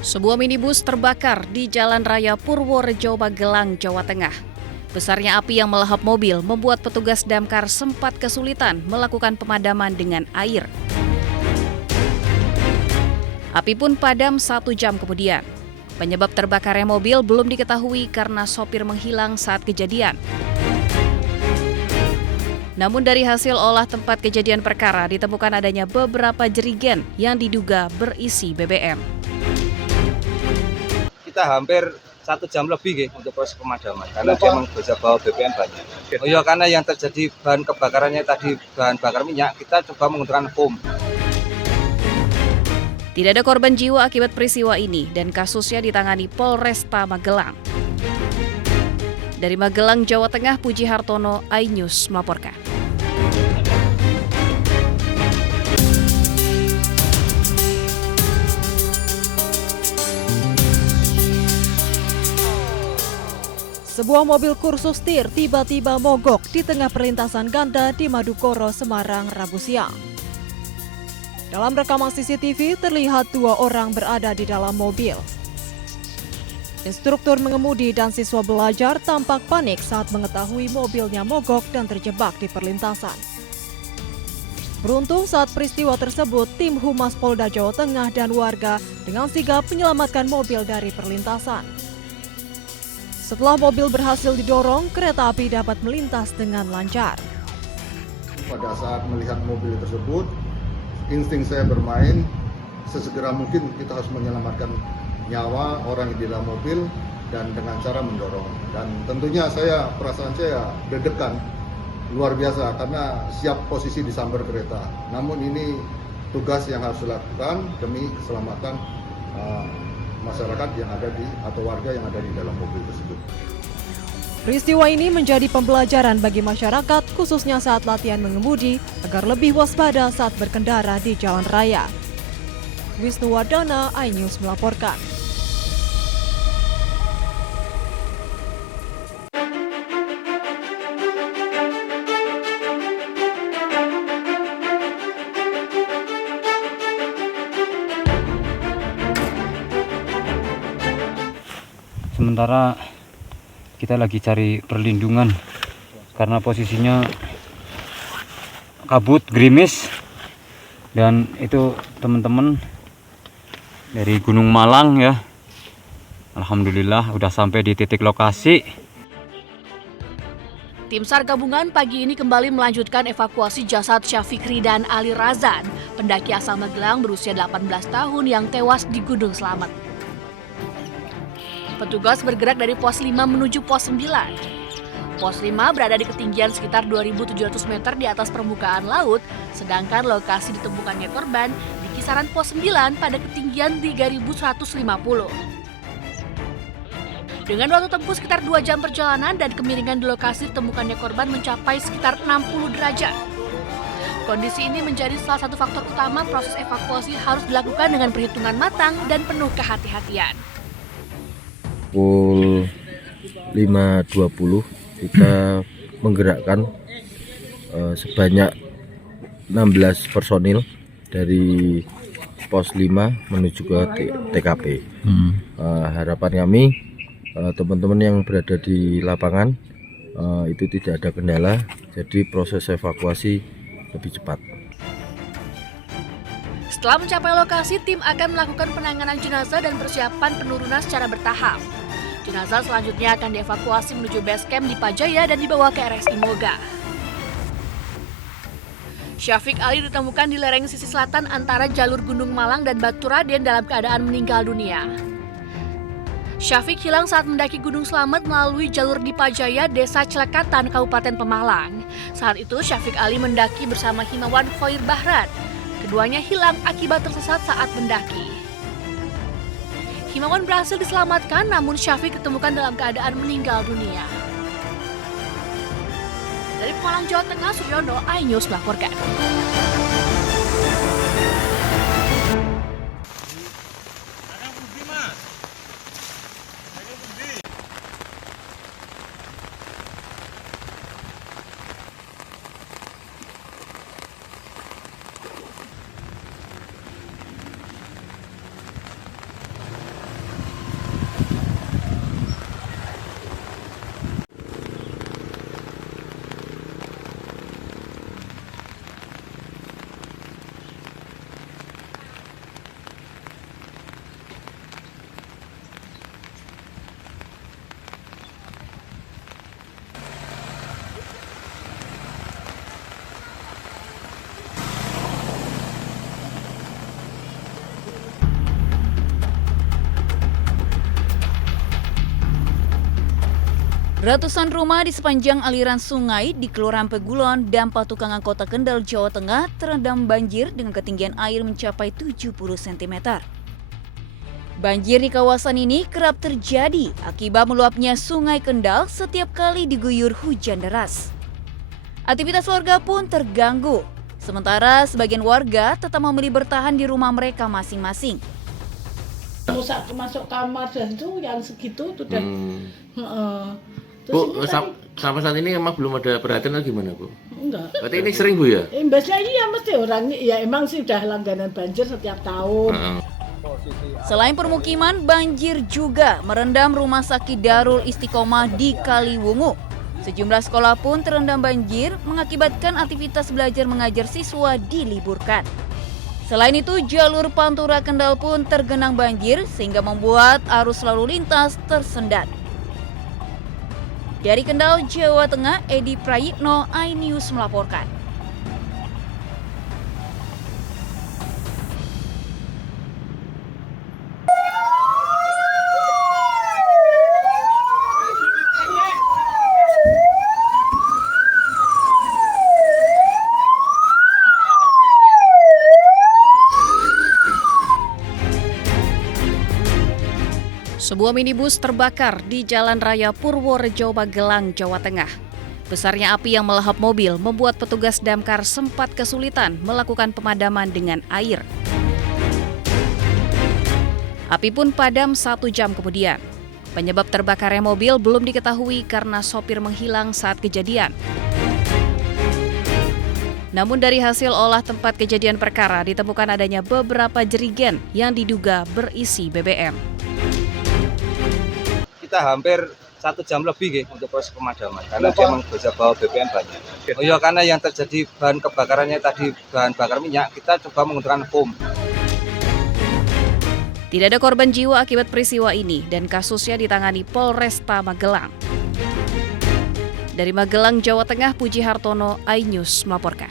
Sebuah minibus terbakar di Jalan Raya Purworejo, Magelang, Jawa Tengah. Besarnya api yang melahap mobil membuat petugas damkar sempat kesulitan melakukan pemadaman dengan air. Api pun padam 1 jam kemudian. Penyebab terbakarnya mobil belum diketahui karena sopir menghilang saat kejadian. Namun dari hasil olah tempat kejadian perkara ditemukan adanya beberapa jerigen yang diduga berisi BBM. Kita hampir 1 jam lebih untuk proses pemadaman karena dia memang bisa bawa BBM banyak. Oh iya, karena yang terjadi bahan kebakarannya tadi bahan bakar minyak, kita coba menggunakan foam. Tidak ada korban jiwa akibat peristiwa ini dan kasusnya ditangani Polresta Magelang. Dari Magelang, Jawa Tengah, Puji Hartono, iNews melaporkan. Sebuah mobil kursus tir tiba-tiba mogok di tengah perlintasan ganda di Madukoro, Semarang, Rabu siang. Dalam rekaman CCTV terlihat 2 orang berada di dalam mobil. Instruktur mengemudi dan siswa belajar tampak panik saat mengetahui mobilnya mogok dan terjebak di perlintasan. Beruntung saat peristiwa tersebut, tim Humas Polda Jawa Tengah dan warga dengan sigap menyelamatkan mobil dari perlintasan. Setelah mobil berhasil didorong, kereta api dapat melintas dengan lancar. Pada saat melihat mobil tersebut, insting saya bermain, sesegera mungkin kita harus menyelamatkan nyawa orang di dalam mobil dan dengan cara mendorong. Dan tentunya perasaan saya deg-degan luar biasa karena siap posisi disambar kereta. Namun ini tugas yang harus dilakukan demi keselamatan masyarakat yang ada atau warga yang ada di dalam mobil tersebut. Peristiwa ini menjadi pembelajaran bagi masyarakat khususnya saat latihan mengemudi agar lebih waspada saat berkendara di jalan raya. Wisnu Wardana, iNews melaporkan. Sementara kita lagi cari perlindungan karena posisinya kabut, gerimis, dan itu teman-teman dari Gunung Malang ya. Alhamdulillah udah sampai di titik lokasi. Tim SAR gabungan pagi ini kembali melanjutkan evakuasi jasad Syafikri dan Ali Razan, pendaki asal Magelang berusia 18 tahun yang tewas di Gunung Slamet. Petugas bergerak dari pos 5 menuju pos 9. Pos 5 berada di ketinggian sekitar 2.700 meter di atas permukaan laut, sedangkan lokasi ditemukannya korban di kisaran pos 9 pada ketinggian 3.150. Dengan waktu tempuh sekitar 2 jam perjalanan dan kemiringan di lokasi ditemukannya korban mencapai sekitar 60 derajat. Kondisi ini menjadi salah satu faktor utama proses evakuasi harus dilakukan dengan perhitungan matang dan penuh kehati-hatian. Pukul 5.20 kita menggerakkan sebanyak 16 personil dari pos 5 menuju ke TKP. Harapan kami teman-teman yang berada di lapangan itu tidak ada kendala, jadi proses evakuasi lebih cepat. Setelah mencapai lokasi, tim akan melakukan penanganan jenazah dan persiapan penurunan secara bertahap. Jenazah selanjutnya akan dievakuasi menuju base camp di Pajaya dan dibawa ke RSI Moga. Syafiq Ali ditemukan di lereng sisi selatan antara jalur Gunung Malang dan Baturaden dalam keadaan meninggal dunia. Syafiq hilang saat mendaki Gunung Slamet melalui jalur di Pajaya, Desa Celekatan, Kabupaten Pemalang. Saat itu Syafiq Ali mendaki bersama Himawan Khoir Bahran. Keduanya hilang akibat tersesat saat mendaki. Himawan berhasil diselamatkan, namun Syafiq ditemukan dalam keadaan meninggal dunia. Dari Pemalang, Jawa Tengah, Suryono, iNews melaporkan. Ratusan rumah di sepanjang aliran sungai di Kelurahan Pegulon dan Patukangan Kota Kendal, Jawa Tengah terendam banjir dengan ketinggian air mencapai 70 cm. Banjir di kawasan ini kerap terjadi akibat meluapnya Sungai Kendal setiap kali diguyur hujan deras. Aktivitas warga pun terganggu, sementara sebagian warga tetap memilih bertahan di rumah mereka masing-masing. Masuk kamar dan tuh yang segitu tuh udah. Bu, sampai saat ini emang belum ada perhatian atau gimana, Bu? Enggak. Berarti ini sering, Bu, ya? Imbasnya iya mesti orang ya emang sih udah langganan banjir setiap tahun. Selain permukiman, banjir juga merendam Rumah Sakit Darul Istiqomah di Kaliwungu. Sejumlah sekolah pun terendam banjir mengakibatkan aktivitas belajar mengajar siswa diliburkan. Selain itu, jalur Pantura Kendal pun tergenang banjir sehingga membuat arus lalu lintas tersendat. Dari Kendal, Jawa Tengah, Edi Prayitno, iNews melaporkan. Sebuah minibus terbakar di Jalan Raya Purworejo, Magelang, Jawa Tengah. Besarnya api yang melahap mobil membuat petugas damkar sempat kesulitan melakukan pemadaman dengan air. Api pun padam 1 jam kemudian. Penyebab terbakarnya mobil belum diketahui karena sopir menghilang saat kejadian. Namun dari hasil olah tempat kejadian perkara ditemukan adanya beberapa jerigen yang diduga berisi BBM. Kita hampir 1 jam lebih untuk proses pemadaman karena dia memang bisa bawa BBM banyak. Oh iya, karena yang terjadi bahan kebakarannya tadi bahan bakar minyak, kita coba menggunakan foam. Tidak ada korban jiwa akibat peristiwa ini dan kasusnya ditangani Polresta Magelang. Dari Magelang, Jawa Tengah, Puji Hartono, iNews melaporkan.